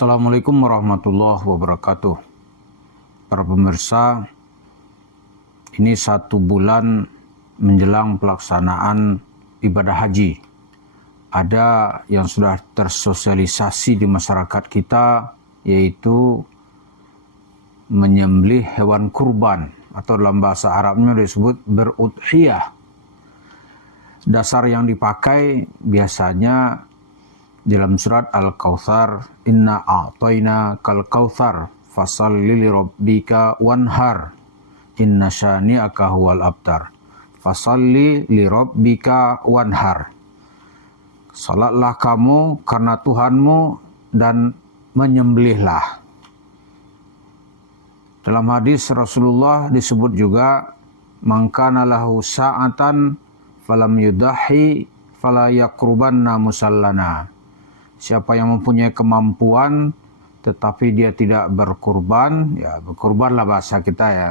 Assalamualaikum warahmatullahi wabarakatuh. Para pemirsa, ini 1 bulan menjelang pelaksanaan ibadah haji. Ada yang sudah tersosialisasi di masyarakat kita, yaitu menyembelih hewan kurban, atau dalam bahasa Arabnya disebut berudhiyah. Dasar yang dipakai biasanya dalam surat Al-Kautsar, inna a'tayna kal kautsar fasalli li rabbika wanhar inna syani'aka huwal abtar. Fasalli li rabbika wanhar. Salatlah kamu karena Tuhanmu dan menyembelihlah. Dalam hadis Rasulullah disebut juga, man kana lahu sa'atan falam yudahi fala yakrubanna musallana. Siapa yang mempunyai kemampuan tetapi dia tidak berkurban, ya berkurbanlah bahasa kita ya.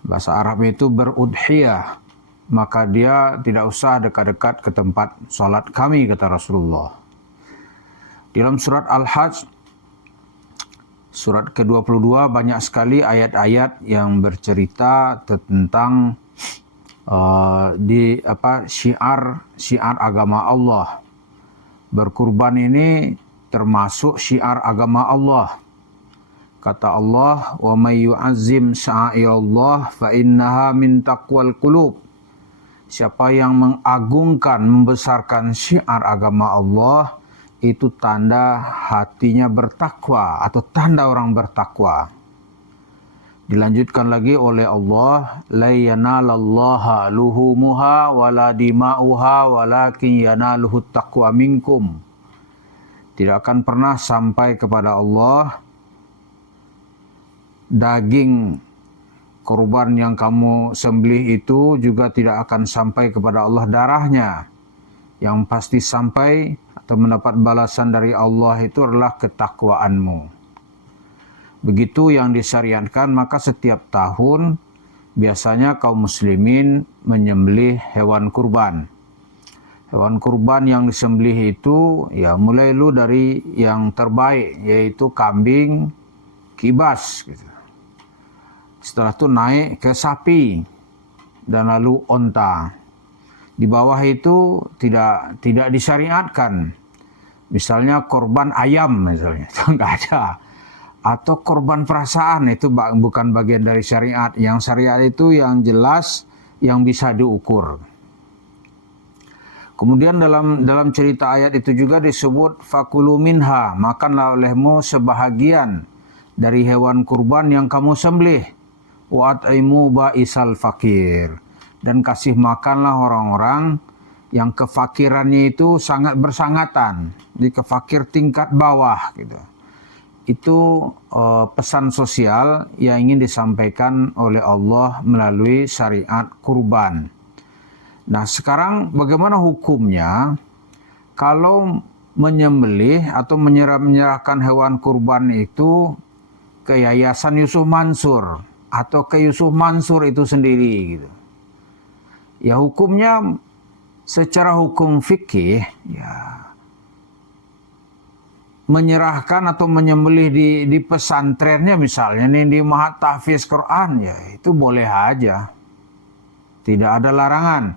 Bahasa Arab itu berudhiyah, maka dia tidak usah dekat-dekat ke tempat salat kami, kata Rasulullah. Dalam surat Al-Hajj, surat ke-22, banyak sekali ayat-ayat yang bercerita tentang syiar agama Allah. Berkurban ini termasuk syiar agama Allah. Kata Allah, wa may yu'azzim sya'airallah fa innaha min taqwal qulub. Siapa yang mengagungkan, membesarkan syiar agama Allah, itu tanda hatinya bertakwa atau tanda orang bertakwa. Dilanjutkan lagi oleh Allah, la yanalallaha luhumuha wala dima'uha walakin yanaluhu taqwa minkum. Tidak akan pernah sampai kepada Allah daging kurban yang kamu sembelih itu, juga tidak akan sampai kepada Allah darahnya. Yang pasti sampai atau mendapat balasan dari Allah itu adalah ketakwaanmu. Begitu yang disyariatkan, maka setiap tahun biasanya kaum muslimin menyembelih hewan kurban. Hewan kurban yang disembelih itu ya mulai dari yang terbaik, yaitu kambing kibas gitu. Setelah itu naik ke sapi dan lalu onta. Di bawah itu tidak disyariatkan. Misalnya korban ayam misalnya, itu enggak ada. Atau korban perasaan, itu bukan bagian dari syariat. Yang syariat itu yang jelas, yang bisa diukur. Kemudian dalam cerita ayat itu juga disebut fakulu minha, makanlah olehmu sebahagian dari hewan kurban yang kamu sembelih. Wa at'imu ba'isal fakir, dan kasih makanlah orang-orang yang kefakirannya itu sangat bersangatan, di kefakir tingkat bawah gitu. Itu pesan sosial yang ingin disampaikan oleh Allah melalui syariat kurban. Nah, sekarang bagaimana hukumnya kalau menyembelih atau menyerahkan hewan kurban itu ke Yayasan Yusuf Mansur atau ke Yusuf Mansur itu sendiri gitu. Ya hukumnya secara hukum fikih ya menyerahkan atau menyembelih di pesantrennya misalnya nih, di Mahat Tahfiz Quran, ya itu boleh aja. Tidak ada larangan.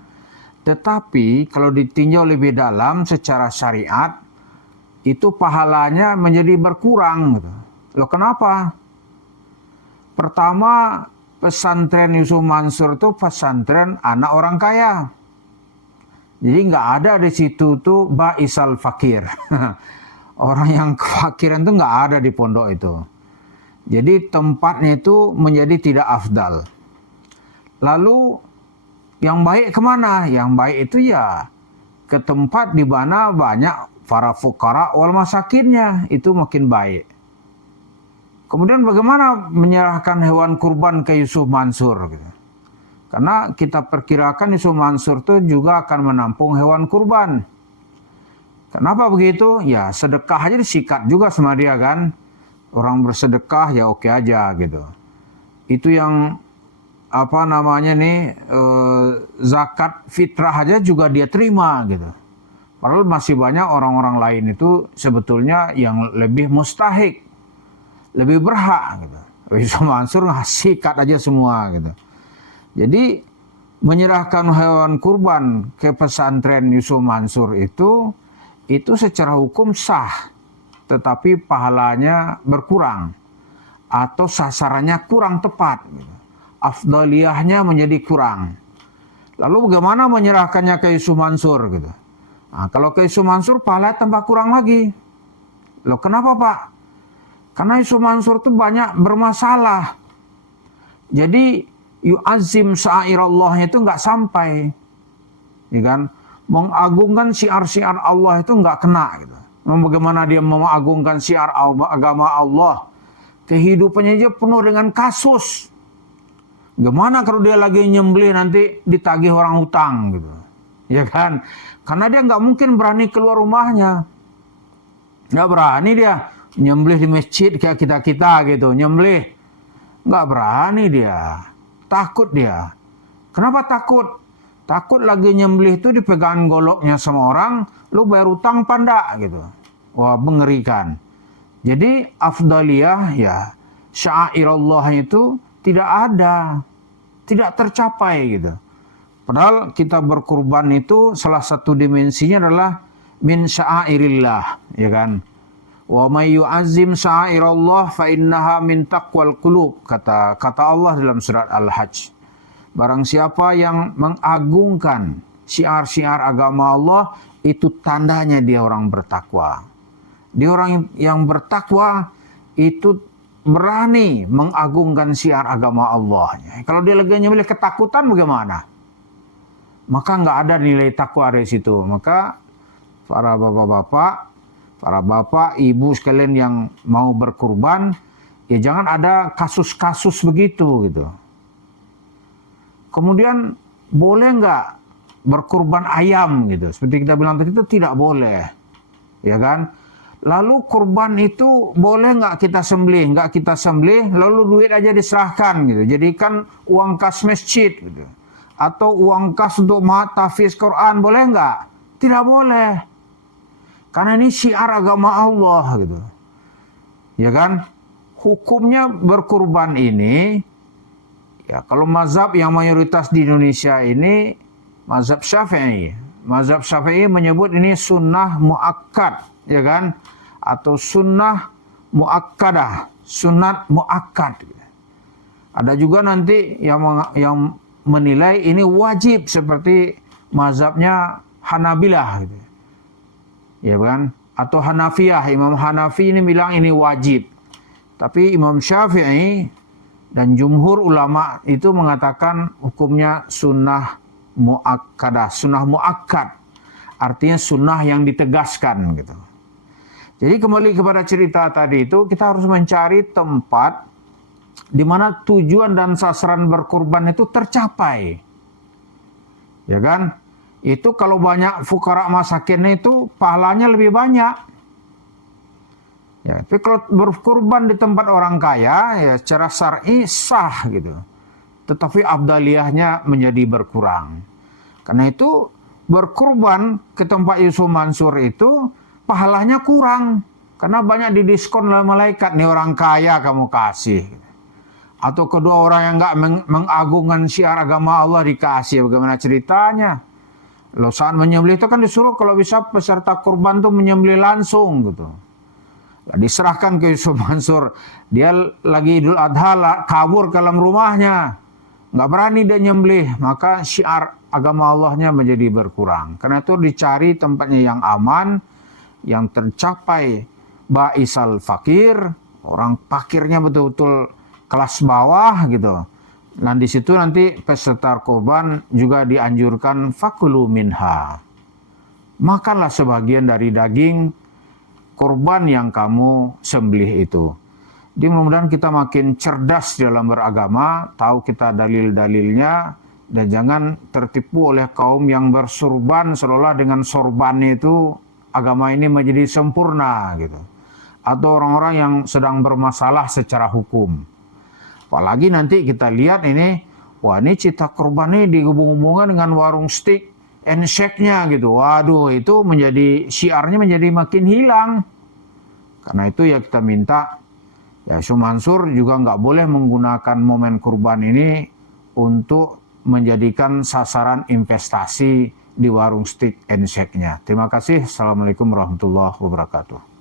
Tetapi kalau ditinjau lebih dalam secara syariat, itu pahalanya menjadi berkurang gitu. Loh kenapa? Pertama, pesantren Yusuf Mansur itu pesantren anak orang kaya. Jadi nggak ada di situ tuh ba'isal fakir. Orang yang kefakiran itu nggak ada di pondok itu. Jadi tempatnya itu menjadi tidak afdal. Lalu yang baik kemana? Yang baik itu ya ke tempat di mana banyak para fuqara wal masakinnya, itu makin baik. Kemudian bagaimana menyerahkan hewan kurban ke Yusuf Mansur? Gitu. Karena kita perkirakan Yusuf Mansur itu juga akan menampung hewan kurban. Kenapa begitu? Ya sedekah aja disikat juga sama dia kan. Orang bersedekah ya oke aja gitu. Itu yang zakat fitrah aja juga dia terima gitu. Padahal masih banyak orang-orang lain itu sebetulnya yang lebih mustahik, lebih berhak gitu. Yusuf Mansur sikat aja semua gitu. Jadi menyerahkan hewan kurban ke pesantren Yusuf Mansur itu secara hukum sah, tetapi pahalanya berkurang atau sasarannya kurang tepat. Gitu. Afdaliyahnya menjadi kurang. Lalu bagaimana menyerahkannya ke Yusuf Mansur gitu? Nah, kalau ke Yusuf Mansur pahala tambah kurang lagi. Loh kenapa Pak? Karena Yusuf Mansur itu banyak bermasalah. Jadi yu'azzim sa'irallahnya itu nggak sampai. Ya kan? Mengagungkan syiar-syiar Allah itu nggak kena gitu. Bagaimana dia mengagungkan syiar agama Allah? Kehidupannya aja penuh dengan kasus. Gimana kalau dia lagi nyembelih nanti ditagih orang hutang gitu. Ya kan? Karena dia nggak mungkin berani keluar rumahnya. Nggak berani dia nyembelih di masjid kayak kita-kita gitu. Nyembelih. Nggak berani dia. Takut dia. Kenapa takut? Takut lagi nyembelih itu dipegang goloknya sama orang, lu bayar utang panda gitu. Wah, mengerikan. Jadi afdaliyah ya syairallah itu tidak ada. Tidak tercapai gitu. Padahal kita berkurban itu salah satu dimensinya adalah min syairillah, ya kan? Wa may yu'azzim sya'airallah fa innaha min taqwal qulub, kata Allah dalam surat Al-Hajj. Barang siapa yang mengagungkan syiar-syiar agama Allah, itu tandanya dia orang bertakwa. Dia orang yang bertakwa itu berani mengagungkan syiar agama Allah. Kalau dia lagi nyembelih ketakutan bagaimana? Maka nggak ada nilai takwa dari situ. Maka para bapak, ibu sekalian yang mau berkurban, ya jangan ada kasus-kasus begitu gitu. Kemudian boleh nggak berkurban ayam gitu? Seperti kita bilang tadi itu tidak boleh, ya kan? Lalu kurban itu boleh nggak kita sembelih? Nggak kita sembelih, lalu duit aja diserahkan gitu. Jadikan uang kas masjid gitu. Atau uang kas untuk tahfiz Quran, boleh nggak? Tidak boleh. Karena ini syiar agama Allah gitu. Ya kan? Hukumnya berkurban ini, ya kalau mazhab yang mayoritas di Indonesia ini, mazhab Syafi'i. Mazhab Syafi'i menyebut ini sunnah muakkad, ya kan? Atau sunnah muakkadah, sunat muakkad. Ada juga nanti yang menilai ini wajib seperti mazhabnya Hanabilah gitu. Ya kan? Atau Hanafiyah, Imam Hanafi ini bilang ini wajib. Tapi Imam Syafi'i dan jumhur ulama itu mengatakan hukumnya sunnah muakkadah, sunnah muakkad. Artinya sunnah yang ditegaskan gitu. Jadi kembali kepada cerita tadi itu, kita harus mencari tempat di mana tujuan dan sasaran berkurban itu tercapai. Ya kan? Itu kalau banyak fukara masakin itu pahalanya lebih banyak. Ya, tapi kalau berkurban di tempat orang kaya ya secara syar'i sah gitu. Tetapi afdaliyahnya menjadi berkurang. Karena itu berkurban ke tempat Yusuf Mansur itu pahalanya kurang. Karena banyak didiskon oleh malaikat, nih orang kaya kamu kasih. Atau kedua orang yang enggak mengagungkan syiar agama Allah dikasih. Bagaimana ceritanya? Loh, saat menyembelih itu kan disuruh kalau bisa peserta kurban tuh menyembelih langsung gitu. Diserahkan ke Yusuf Mansur. Dia lagi Idul Adha kabur ke dalam rumahnya. Nggak berani dia nyembelih. Maka syiar agama Allahnya menjadi berkurang. Karena itu dicari tempatnya yang aman. Yang tercapai ba'isal fakir. Orang fakirnya betul-betul kelas bawah gitu. Dan di situ nanti peserta kurban juga dianjurkan fakulu minha. Makanlah sebagian dari daging kurban yang kamu sembelih itu. Jadi mudah-mudahan kita makin cerdas dalam beragama, tahu kita dalil-dalilnya, dan jangan tertipu oleh kaum yang bersurban seolah dengan sorbannya itu agama ini menjadi sempurna gitu. Atau orang-orang yang sedang bermasalah secara hukum. Apalagi nanti kita lihat ini, wah ini cita kurban ini dihubung-hubungkan dengan warung steak handshake-nya gitu. Waduh, itu menjadi syiarnya menjadi makin hilang. Karena itu ya kita minta ya Syekh Mansur juga nggak boleh menggunakan momen kurban ini untuk menjadikan sasaran investasi di warung steak and shake-nya. Terima kasih. Assalamualaikum warahmatullahi wabarakatuh.